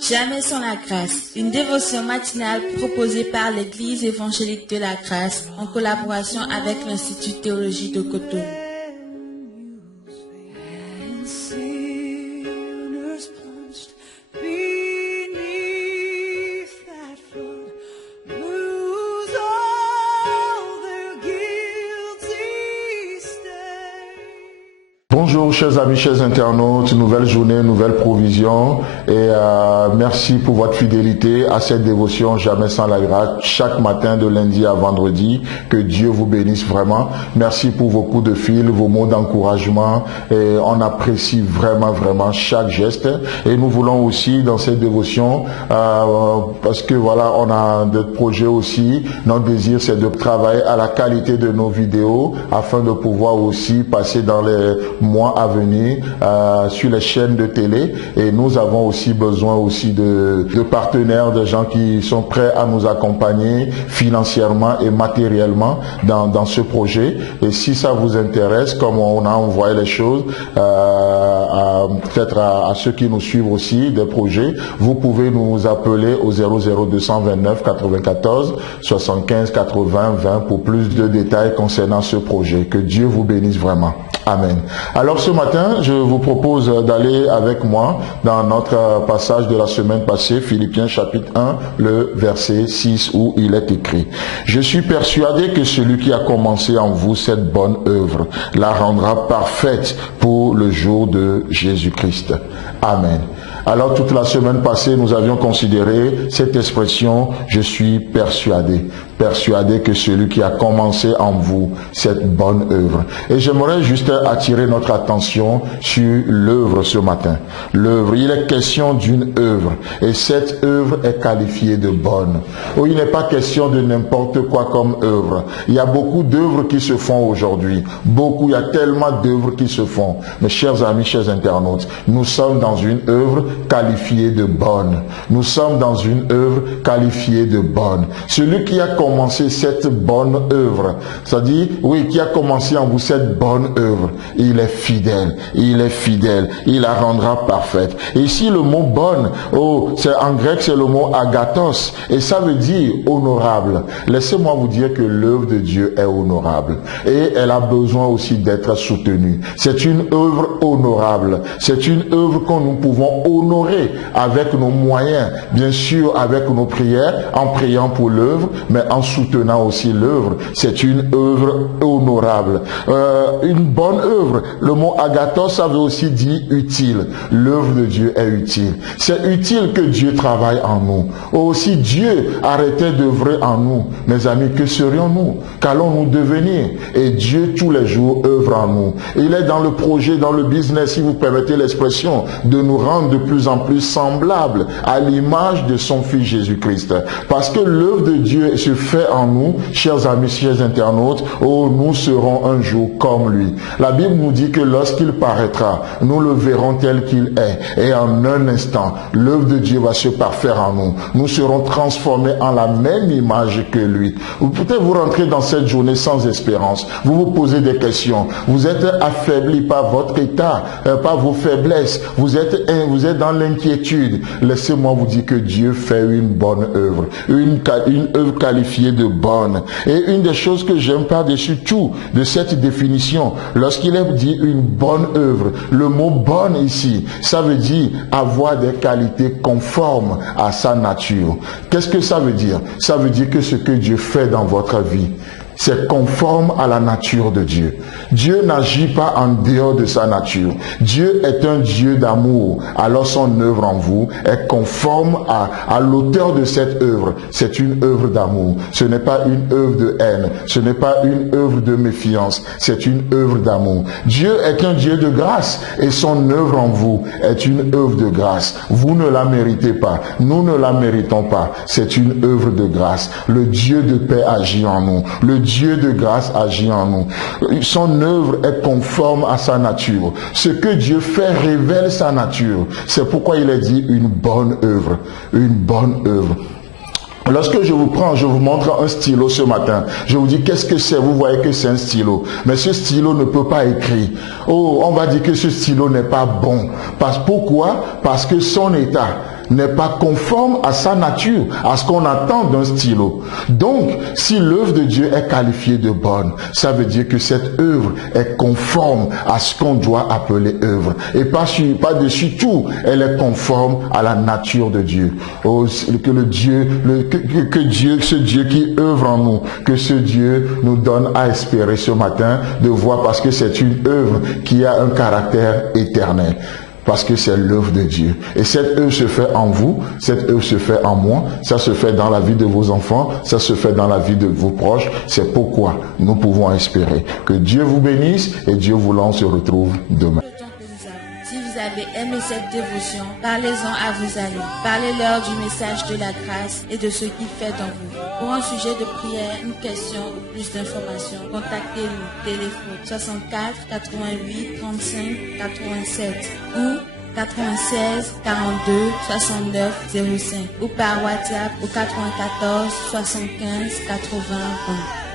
Jamais sans la grâce, une dévotion matinale proposée par l'Église évangélique de la grâce en collaboration avec l'Institut théologie de Cotonou. Bonjour chers amis, chers internautes, nouvelle journée, nouvelle provision et merci pour votre fidélité à cette dévotion Jamais sans la grâce, chaque matin de lundi à vendredi. Que Dieu vous bénisse vraiment. Merci pour vos coups de fil, vos mots d'encouragement et on apprécie vraiment chaque geste et nous voulons aussi dans cette dévotion parce que voilà, on a des projets aussi, notre désir c'est de travailler à la qualité de nos vidéos afin de pouvoir aussi passer dans les mois à venir sur les chaînes de télé et nous avons aussi besoin aussi de partenaires, de gens qui sont prêts à nous accompagner financièrement et matériellement dans ce projet. Et si ça vous intéresse, comme on a envoyé les choses peut-être à ceux qui nous suivent aussi des projets, vous pouvez nous appeler au 00229 94 75 80 20 pour plus de détails concernant ce projet. Que Dieu vous bénisse vraiment. Amen. Alors ce matin, je vous propose d'aller avec moi dans notre passage de la semaine passée, Philippiens chapitre 1, le verset 6 où il est écrit: Je suis persuadé que celui qui a commencé en vous cette bonne œuvre la rendra parfaite pour le jour de Jésus-Christ. Amen. Alors toute la semaine passée, nous avions considéré cette expression « je suis persuadé ». Persuadé que celui qui a commencé en vous cette bonne œuvre. Et j'aimerais juste attirer notre attention sur l'œuvre ce matin. L'œuvre, il est question d'une œuvre. Et cette œuvre est qualifiée de bonne. Oh, il n'est pas question de n'importe quoi comme œuvre. Il y a beaucoup d'œuvres qui se font aujourd'hui. Il y a tellement d'œuvres qui se font. Mes chers amis, chers internautes, nous sommes dans une œuvre qualifiée de bonne. Nous sommes dans une œuvre qualifiée de bonne. Celui qui a commencé cette bonne œuvre, c'est-à-dire, oui, qui a commencé en vous cette bonne œuvre, il est fidèle, il la rendra parfaite. Et ici, le mot bonne, en grec, c'est le mot agathos, et ça veut dire honorable. Laissez-moi vous dire que l'œuvre de Dieu est honorable, et elle a besoin aussi d'être soutenue. C'est une œuvre honorable, c'est une œuvre que nous pouvons honorer avec nos moyens, bien sûr avec nos prières, en priant pour l'œuvre, mais en soutenant aussi l'œuvre. C'est une œuvre honorable. Une bonne œuvre. Le mot agathos, ça veut aussi dire utile. L'œuvre de Dieu est utile. C'est utile que Dieu travaille en nous. Aussi Dieu arrêtait d'œuvrer en nous. Mes amis, que serions-nous? Qu'allons-nous devenir? Et Dieu tous les jours œuvre en nous. Il est dans le projet, dans le business, si vous permettez l'expression, de nous rendre de plus en plus semblables à l'image de son Fils Jésus-Christ. Parce que l'œuvre de Dieu se fait en nous, chers amis, chers internautes, nous serons un jour comme lui. La Bible nous dit que lorsqu'il paraîtra, nous le verrons tel qu'il est. Et en un instant, l'œuvre de Dieu va se parfaire en nous. Nous serons transformés en la même image que lui. Peut-être vous rentrez dans cette journée sans espérance. Vous vous posez des questions. Vous êtes affaibli par votre état, par vos faiblesses. Vous êtes dans l'inquiétude. Laissez-moi vous dire que Dieu fait une bonne œuvre. Une œuvre qualifiée de bonne. Et une des choses que j'aime par-dessus tout de cette définition, lorsqu'il est dit une bonne œuvre, le mot bonne ici, ça veut dire avoir des qualités conformes à sa nature. Qu'est-ce que ça veut dire? Ça veut dire que ce que Dieu fait dans votre vie, c'est conforme à la nature de Dieu. Dieu n'agit pas en dehors de sa nature. Dieu est un Dieu d'amour. Alors son œuvre en vous est conforme à l'auteur de cette œuvre. C'est une œuvre d'amour. Ce n'est pas une œuvre de haine. Ce n'est pas une œuvre de méfiance. C'est une œuvre d'amour. Dieu est un Dieu de grâce et son œuvre en vous est une œuvre de grâce. Vous ne la méritez pas. Nous ne la méritons pas. C'est une œuvre de grâce. Le Dieu de paix agit en nous. Le Dieu de grâce agit en nous. Son œuvre est conforme à sa nature. Ce que Dieu fait révèle sa nature. C'est pourquoi il est dit une bonne œuvre. Une bonne œuvre. Lorsque je vous montre un stylo ce matin, je vous dis qu'est-ce que c'est, vous voyez que c'est un stylo. Mais ce stylo ne peut pas écrire. Oh, on va dire que ce stylo n'est pas bon. Pourquoi? Parce que son état n'est pas conforme à sa nature, à ce qu'on attend d'un stylo. Donc, si l'œuvre de Dieu est qualifiée de bonne, ça veut dire que cette œuvre est conforme à ce qu'on doit appeler œuvre. Et par-dessus tout, elle est conforme à la nature de Dieu. Oh, ce Dieu qui œuvre en nous, que ce Dieu nous donne à espérer ce matin de voir, parce que c'est une œuvre qui a un caractère éternel. Parce que c'est l'œuvre de Dieu. Et cette œuvre se fait en vous, cette œuvre se fait en moi, ça se fait dans la vie de vos enfants, ça se fait dans la vie de vos proches. C'est pourquoi nous pouvons espérer. Que Dieu vous bénisse et Dieu voulant, on se retrouve demain. Si vous avez aimé cette dévotion, parlez-en à vos amis. Parlez-leur du message de la grâce et de ce qu'il fait dans vous. Pour un sujet de prière, une question ou plus d'informations, contactez-nous. Téléphone 64 88 35 87 ou 96 42 69 05 ou par WhatsApp au 94 75 80 20.